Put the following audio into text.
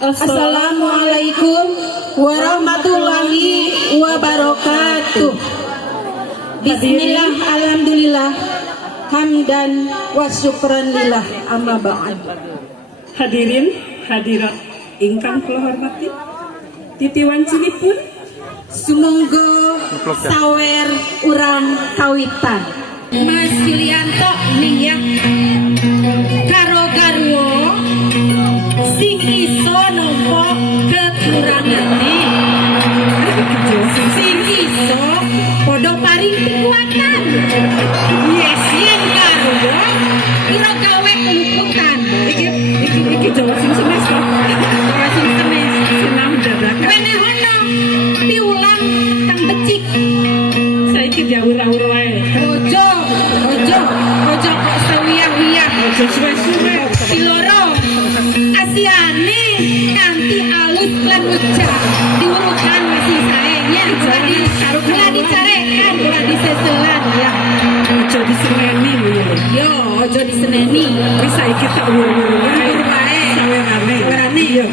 Assalamualaikum warahmatullahi wabarakatuh. Bismillah, alhamdulillah, hamdan wa syukran lillah, amma ba'd. Hadirin hadirat ingkang kula hormati, titiwan cinipun Sumangga sawer urang kawitan. Mas Yulianto ninyak karo garwo sing iso nampa keturunane, sing iso padha paring kekuatan. Yes, yen garwo ira gawe kumputan. iki Jawa sing semes to. Ora sing semes Senam dadakan. wene hono piulang kang becik. Saiki diawur-awur wae. Ojo kok sawiyah-wiyah. Aja suwe-suwe. Piloro asiane kanthi alus lan ucap diurutan masih saenya kula dicarekan kula diseselan ya. Aja diseneni lho. Yo ojo diseneni Wis saiki tak wur-wur wae. wae Sawerane. sawerane Iya.